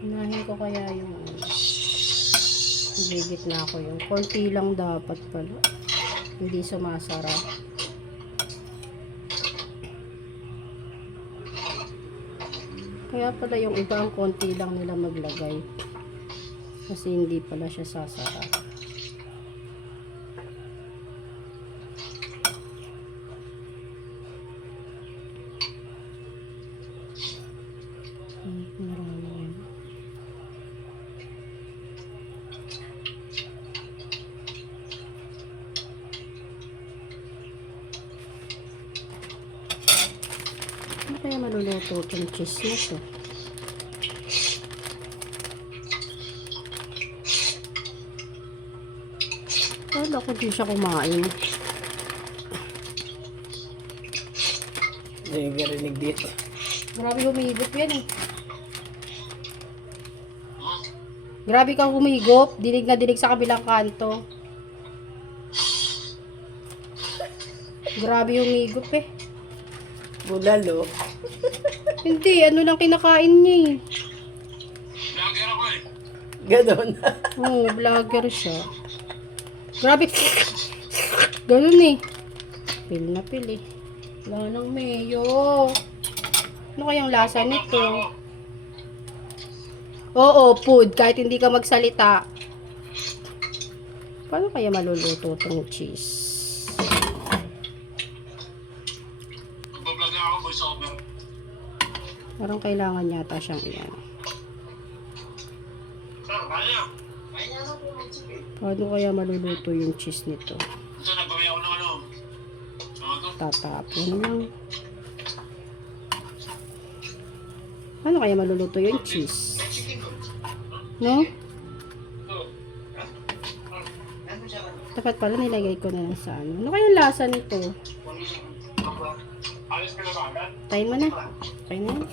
Unahin ko kaya yung gigit na ako yung konti lang dapat pala. Hindi sumasarap. Kaya pala yung iba ang konti lang nila maglagay. Kasi hindi pala siya sasarap. Marami yan. Ano kaya maluluto itong cheese na to? Kala ko di siya kumain. Hindi yung garinig dito. Grabe humigop yan eh. Grabe kang humigop. Dinig na dinig sa kabilang kanto. Grabe humigop eh. Bulalo. Hindi, ano lang kinakain niya eh. Vlogger ako eh. Ganon. Oo, vlogger siya. Grabe. Ganun eh. Pil na pil eh. Wala nang mayo. Ano kayang lasa nito? Oo, food. Kahit hindi ka magsalita. Paano kaya maluluto itong cheese? Magbablog na ako, voice over. Parang kailangan yata siyang iyan. Sir, kaya. Paano kaya maluluto yung cheese nito? Ito, nagbaway ako ng ano. Ito. Tatapon lang. Paano kaya maluluto yung cheese? No? Dapat pala nilagay ko na lang sa ano. Ano kaya lasa nito? Alis ka na ba agad? Tayin mo na. Tayin mo na.